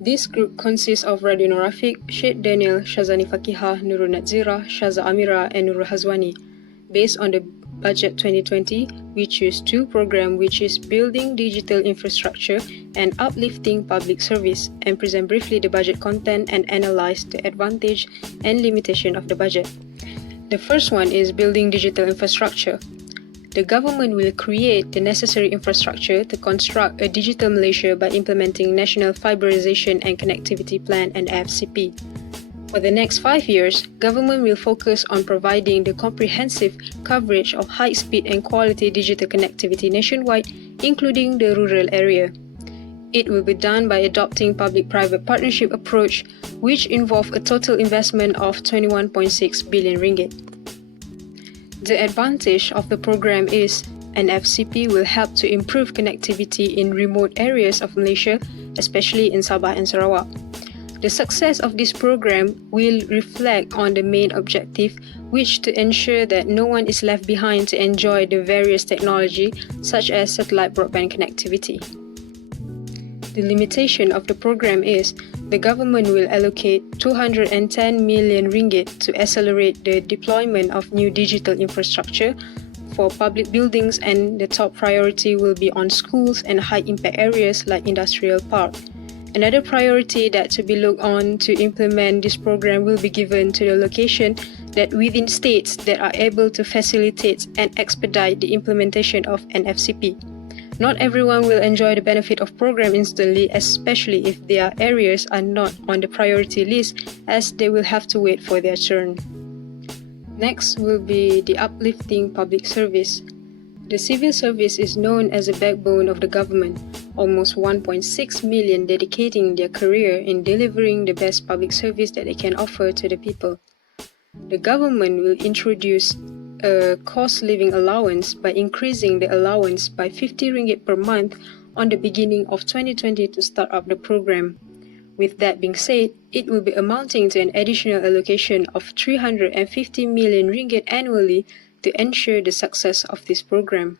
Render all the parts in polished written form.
This group consists of Radhi Nur Rafiq, Sheikh Daniel, Shazani Fakihah, Nurul Nadzira, Shaza Amira, and Nurul Hazwani. Based on the Budget 2020, we choose two programs, which is Building Digital Infrastructure and Uplifting Public Service, and present briefly the budget content and analyze the advantage and limitation of the budget. The first one is Building Digital Infrastructure. The government will create the necessary infrastructure to construct a digital Malaysia by implementing National Fiberization and Connectivity Plan and FCP. For the next 5 years, government will focus on providing the comprehensive coverage of high-speed and quality digital connectivity nationwide, including the rural area. It will be done by adopting public-private partnership approach, which involve a total investment of 21.6 billion ringgit. The advantage of the program is an FCP will help to improve connectivity in remote areas of Malaysia, especially in Sabah and Sarawak. The success of this program will reflect on the main objective, which to ensure that no one is left behind to enjoy the various technology such as satellite broadband connectivity. The limitation of the program is the government will allocate 210 million ringgit to accelerate the deployment of new digital infrastructure for public buildings, and the top priority will be on schools and high-impact areas like industrial park. Another priority that to be looked on to implement this program will be given to the location that within states that are able to facilitate and expedite the implementation of an FCP. Not everyone will enjoy the benefit of program instantly, especially if their areas are not on the priority list, as they will have to wait for their turn. Next will be the uplifting public service. The civil service is known as the backbone of the government, almost 1.6 million dedicating their career in delivering the best public service that they can offer to the people. The government will introduce a cost living allowance by increasing the allowance by 50 ringgit per month on the beginning of 2020 to start up the program. With that being said, it will be amounting to an additional allocation of 350 million ringgit annually to ensure the success of this program.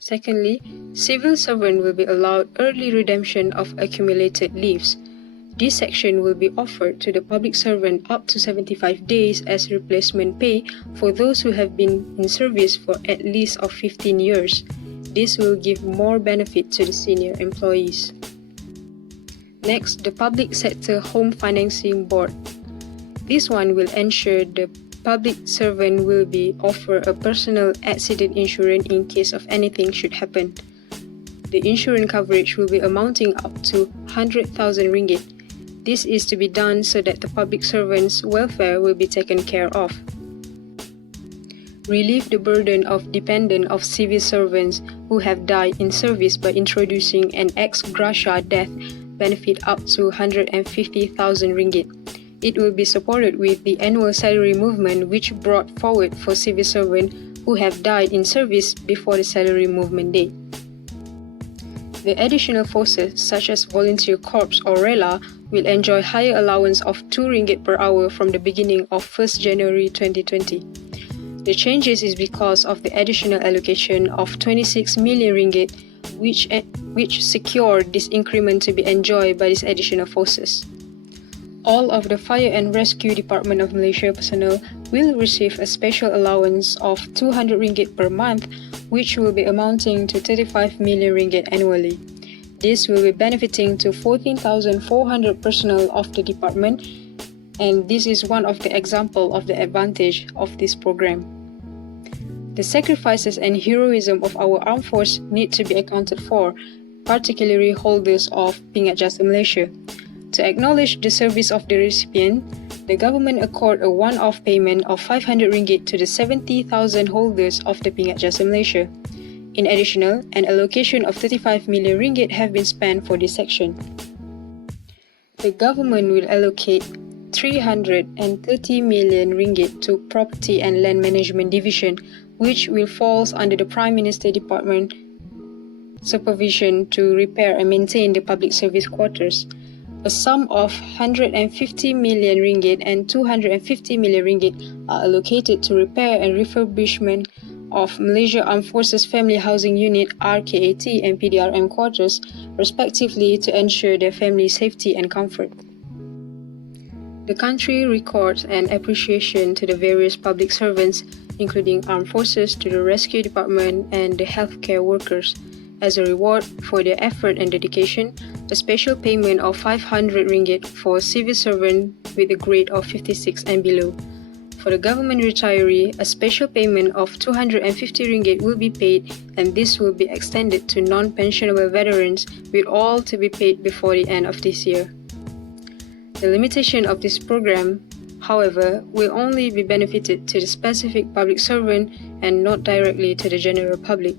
Secondly, civil servant will be allowed early redemption of accumulated leaves. This section will be offered to the public servant up to 75 days as replacement pay for those who have been in service for at least of 15 years. This will give more benefit to the senior employees. Next, the Public Sector Home Financing Board. This one will ensure the public servant will be offered a personal accident insurance in case of anything should happen. The insurance coverage will be amounting up to 100,000 ringgit. This is to be done so that the public servants' welfare will be taken care of. Relieve the burden of dependent of civil servants who have died in service by introducing an ex gratia death benefit up to 150,000 ringgit. It will be supported with the annual salary movement, which brought forward for civil servants who have died in service before the salary movement date. The additional forces such as Volunteer Corps or RELA will enjoy higher allowance of 2 ringgit per hour from the beginning of 1st January 2020. The changes is because of the additional allocation of 26 million ringgit which secured this increment to be enjoyed by these additional forces. All of the Fire and Rescue Department of Malaysia personnel will receive a special allowance of 200 ringgit per month, which will be amounting to 35 million ringgit annually. This will be benefiting to 14,400 personnel of the department, and this is one of the example of the advantage of this program. The sacrifices and heroism of our armed force need to be accounted for, particularly holders of Pingat Jasa Malaysia. To acknowledge the service of the recipient, the government accord a one-off payment of 500 ringgit to the 70,000 holders of the Pingat Jasa Malaysia. In addition, an allocation of 35 million ringgit have been spent for this section. The government will allocate 330 million ringgit to Property and Land Management Division, which will fall under the Prime Minister Department supervision to repair and maintain the public service quarters. A sum of 150 million ringgit and 250 million ringgit are allocated to repair and refurbishment of Malaysia Armed Forces Family Housing Unit RKAT and PDRM quarters, respectively, to ensure their family safety and comfort. The country records an appreciation to the various public servants, including armed forces, to the rescue department and the healthcare workers. As a reward for their effort and dedication, a special payment of 500 ringgit for a civil servant with a grade of 56 and below. For the government retiree, a special payment of 250 ringgit will be paid, and this will be extended to non-pensionable veterans, with all to be paid before the end of this year. The limitation of this program, however, will only be benefited to the specific public servant and not directly to the general public.